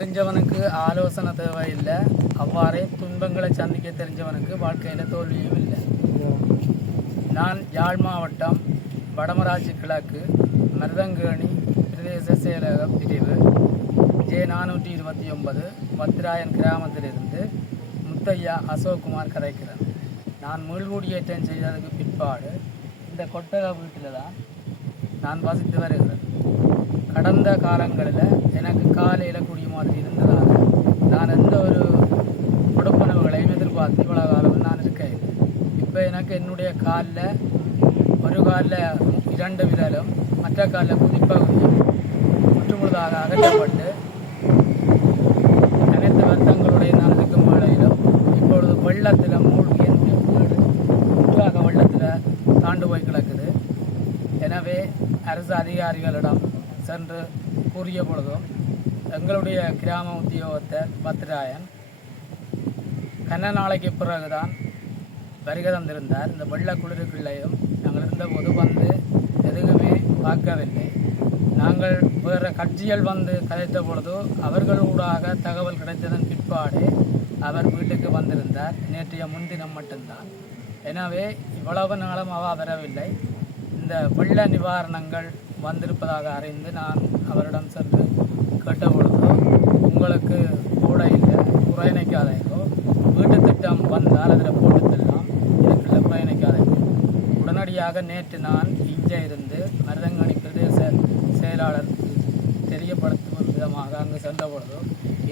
தெரிஞ்சவனுக்கு ஆலோசனை தேவையில்லை. அவ்வாறே துன்பங்களை சந்திக்க தெரிஞ்சவனுக்கு வாழ்க்கையில் தோல்வியும் இல்லை. நான் யாழ் மாவட்டம் வடமராட்சி கிழக்கு மருதங்கேணி பிரதேச செயலக பிரிவு J429 பத்ராயன் கிராமத்திலிருந்து முத்தையா அசோக்குமார் கதைக்கிறேன். நான் மீள்குடியேற்றம் செய்ததுக்கு பிற்பாடு இந்த கொட்டக வீட்டில் தான் நான் வசித்து வருகிறேன். கடந்த காலங்களில் எனக்கு காலையில் குடி மாதிரி இருந்ததால் நான் எந்த ஒரு கொடுப்பனவுகளையும் எதிர்பார்த்து இவ்வளோ காலம் நான் இருக்கேன். இப்போ எனக்கு என்னுடைய காலில் ஒரு காலில் 2 விரலும் மற்ற காலில் குதிப்பகுதியும் முற்றுமுழுதாக அகற்றப்பட்டு அனைத்து வருத்தங்களுடைய நான் இருக்கும் வேளையிலும் இப்பொழுது வெள்ளத்தில் மூழ்கி என்னுடைய வீடு முற்றாக வெள்ளத்தில் தாண்டு போய் கிடக்குது. எனவே அரசு அதிகாரிகளிடம் சென்று கூறிய பொழுதும் எங்களுடைய கிராம உத்தியோகத்தர் பத்ராயன் கன நாளைக்கு பிறகுதான் வருகை தந்திருந்தார். இந்த வெள்ள குளிருக்குள்ளேயும் நாங்கள் இருந்தபோது வந்து எதுவுமே பார்க்கவில்லை. நாங்கள் வேறு கட்சிகள் வந்து கதைத்த பொழுது அவர்களூடாக தகவல் கிடைத்ததன் பிற்பாடு அவர் வீட்டுக்கு வந்திருந்தார். நேற்றைய முன்தினம் மட்டும்தான். எனவே இவ்வளவு நாளும் வரவில்லை. இந்த வெள்ள நிவாரணங்கள் வந்திருப்பதாக அறிந்து நான் அவரிடம் சென்று கேட்டபொழுதோ உங்களுக்கு கூட இல்லை குறைநிக்காதையோ வீட்டு திட்டம் வந்தால் அதில் போட்டுத்தெல்லாம் இதுக்குள்ள குறைநிக்காதையோ. உடனடியாக நேற்று நான் இங்கே இருந்து மருதங்கேணி பிரதேச செயலாளர் தெரியப்படுத்தும் விதமாக அங்கு சென்ற பொழுதோ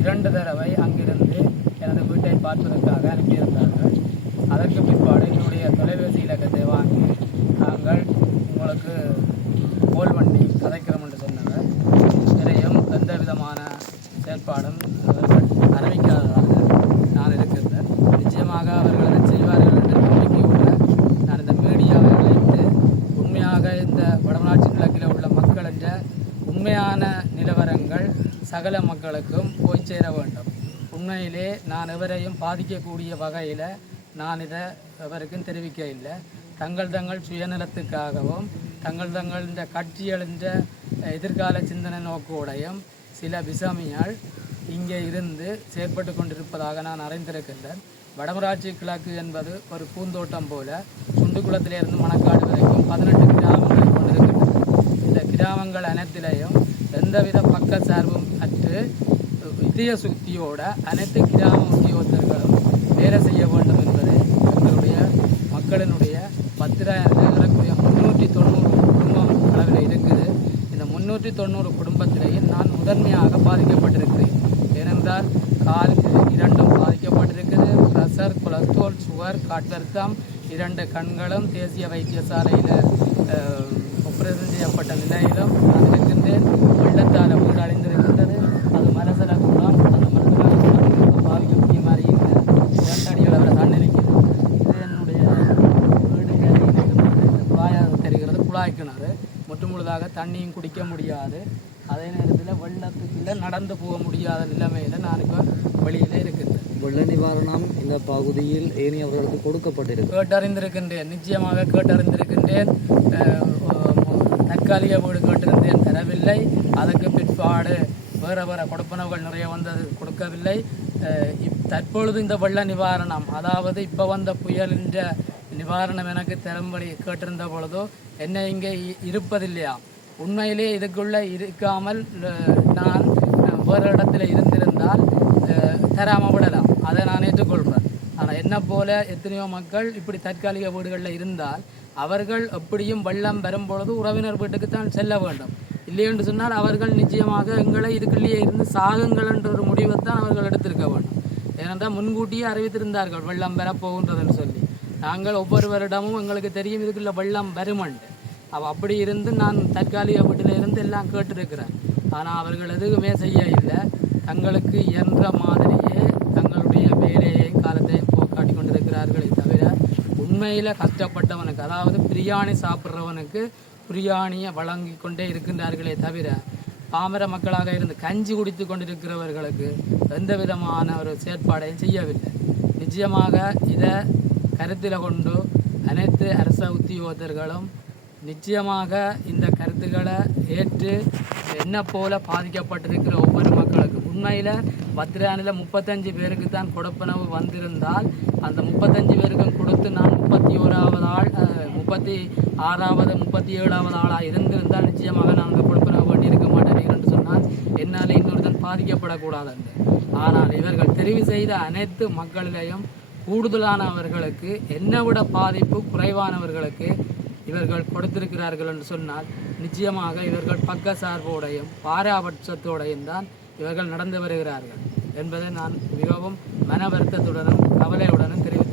2 தடவை அங்கிருந்து எனது வீட்டை பார்ப்பதற்காக அனுப்பியிருந்தார்கள். அதற்கு பிற்பாடு என்னுடைய தொலைபேசி இலக்கத்தை வாங்கி நாங்கள் உங்களுக்கு கோல் பண்ணி கதைக்கிறோம் என்று சொன்னவர் இதையும் எந்த விதமான செயற்பாடும் அவர்கள் அறிவிக்காததாக நான் இருக்கிறேன். நிச்சயமாக அவர்கள் அதை செய்வார்கள் என்ற நம்பிக்கையோடு நான் இந்த மீடியாவை அழைத்து உண்மையாக இந்த வடமராட்சி கிழக்கில் உள்ள மக்கள் என்ற உண்மையான நிலவரங்கள் சகல மக்களுக்கும் போய் சேர வேண்டும். உண்மையிலே நான் எவரையும் பாதிக்கக்கூடிய வகையில் நான் இதை எவருக்கும் தெரிவிக்க இல்லை. தங்கள் சுயநலத்துக்காகவும் தங்கள் இந்த கட்சிகள் என்ற எதிர்கால சிந்தனை நோக்கோடையும் சில விசாமியால் இங்கே இருந்து செயற்பட்டு கொண்டிருப்பதாக நான் அறிந்திருக்கின்றேன். வடமராட்சி கிழக்கு என்பது ஒரு பூந்தோட்டம் போல சுண்டுக்குளத்திலிருந்து மணக்காடு வரைக்கும் 18 கிராமங்களை கொண்டிருக்கின்றன. இந்த கிராமங்கள் அனைத்திலையும் எந்தவித பக்க சார்பும் அற்று இதய சுத்தியோட அனைத்து கிராம உத்தியோகத்தர்களும் வேலை செய்ய வேண்டும் என்பது எங்களுடைய மக்களினுடைய பத்திராயிரத்தில் இருக்கக்கூடிய 390 குடும்பம் அளவில் இருக்குது. இந்த 390 குடும்பத்திலேயும் நான் முதன்மையாக பாதிக்கப்பட்டிருக்கிறேன். ஏனென்றால் கால் 2 பாதிக்கப்பட்டிருக்குது. பிரஷர், கொலஸ்ட்ரால், சுகர், காட்வர்த்தம், 2 கண்களும் தேசிய வைத்தியசாலையில் ஆபரேஷன் செய்யப்பட்ட நிலையிலும் நான் இருக்கின்றேன். வெள்ளத்தால் வீடு அடைந்திருக்கின்றது. அது மனசல குணம் அந்த மருத்துவ பாதிக்கக்கூடிய மாதிரி இல்லை. 2 அடிகள் அவரை தண்ணி நிற்கிறது. இது என்னுடைய தெரிகிறது. குழாய் கிணறு முற்றுமுழுதாக தண்ணியும் குடிக்க முடியாது. அதே நேரத்தில் வெள்ளத்துக்குள்ளே நடந்து போக முடியாத நிலைமையில் நான் இப்போ வெளியில் இருக்கின்றேன். வெள்ள நிவாரணம் இந்த பகுதியில் ஏனையவர்களுக்கு கொடுக்கப்பட்டிருக்கு. கேட்டறிந்திருக்கின்றேன். நிச்சயமாக கேட்டறிந்திருக்கின்றேன். தற்காலிக வீடு கேட்டிருந்தேன், தரவில்லை. அதற்கு பிற்பாடு வேறு கொடுப்பனவுகள் நிறைய வந்தது, கொடுக்கவில்லை. தற்பொழுது இந்த வெள்ள நிவாரணம், அதாவது இப்போ வந்த புயலின் நிவாரணம் எனக்கு தரும்படி கேட்டிருந்த பொழுதோ என்னை இங்கே இருப்பதில்லையா. உண்மையிலே இதுக்குள்ளே இருக்காமல் நான் வேறு இடத்துல இருந்திருந்தால் தராமல் விடலாம், அதை நான் ஏற்றுக்கொள்கிறேன். ஆனால் என்ன போல எத்தனையோ மக்கள் இப்படி தற்காலிக வீடுகளில் இருந்தால் அவர்கள் எப்படியும் வெள்ளம் வரும்பொழுது உறவினர் வீட்டுக்கு தான் செல்ல வேண்டும். இல்லை என்று சொன்னால் அவர்கள் நிச்சயமாக எங்களை இதுக்குள்ளேயே இருந்து சாகுங்கள் என்ற ஒரு முடிவைத்தான் அவர்கள் எடுத்திருக்க வேண்டும். ஏனென்றால் முன்கூட்டியே அறிவித்திருந்தார்கள் வெள்ளம் வரப்போகின்றதுன்னு சொல்லி. நாங்கள் ஒவ்வொரு வருடமும் எங்களுக்கு தெரியும் இதுக்குள்ள வெள்ளம் வருமண்டு. அப்படி இருந்து நான் தற்காலிக வீட்டில் இருந்து எல்லாம் கேட்டிருக்கிறேன். ஆனால் அவர்கள் எதுவுமே செய்ய இல்லை. தங்களுக்கு இயன்ற மாதிரியே தங்களுடைய வேலையை காலத்தையும் போக்காட்டி கொண்டிருக்கிறார்களே தவிர உண்மையில் கஷ்டப்பட்டவனுக்கு, அதாவது பிரியாணி சாப்பிட்றவனுக்கு பிரியாணியை வழங்கி கொண்டே இருக்கின்றார்களே தவிர பாமர மக்களாக இருந்து கஞ்சி குடித்து கொண்டிருக்கிறவர்களுக்கு எந்த விதமான ஒரு செயற்பாடையும் செய்யவில்லை. நிச்சயமாக இதை கருத்தில் கொண்டு அனைத்து அரச உத்தியோகத்தர்களும் நிச்சயமாக இந்த கருத்துக்களை ஏற்று என்ன போல பாதிக்கப்பட்டிருக்கிற ஒவ்வொரு மக்களுக்கும் உண்மையில் பத்திரானில் 35 பேருக்கு தான் கொடுப்பனவு வந்திருந்தால் அந்த 35 பேருக்கும் கொடுத்து நான் 31வது ஆள் 36வது 37வது ஆளாக இருந்திருந்தால் நிச்சயமாக நான் அந்த கொடுப்பனவு வேண்டியிருக்க மாட்டேன் என்று சொன்னால் என்னால் இன்னொருத்தன் பாதிக்கப்படக்கூடாது என்று. ஆனால் இவர்கள் தெரிவு செய்த அனைத்து மக்களிலேயும் கூடுதலானவர்களுக்கு என்னை விட பாதிப்பு குறைவானவர்களுக்கு இவர்கள் கொடுத்திருக்கிறார்கள் என்று சொன்னால் நிச்சயமாக இவர்கள் பக்க சார்போடையும் பாராபட்சத்தோடையும் தான் இவர்கள் நடந்து வருகிறார்கள் என்பதை நான் மிகவும் மன வருத்தத்துடனும் கவலையுடனும் தெரிவித்துள்ளேன்.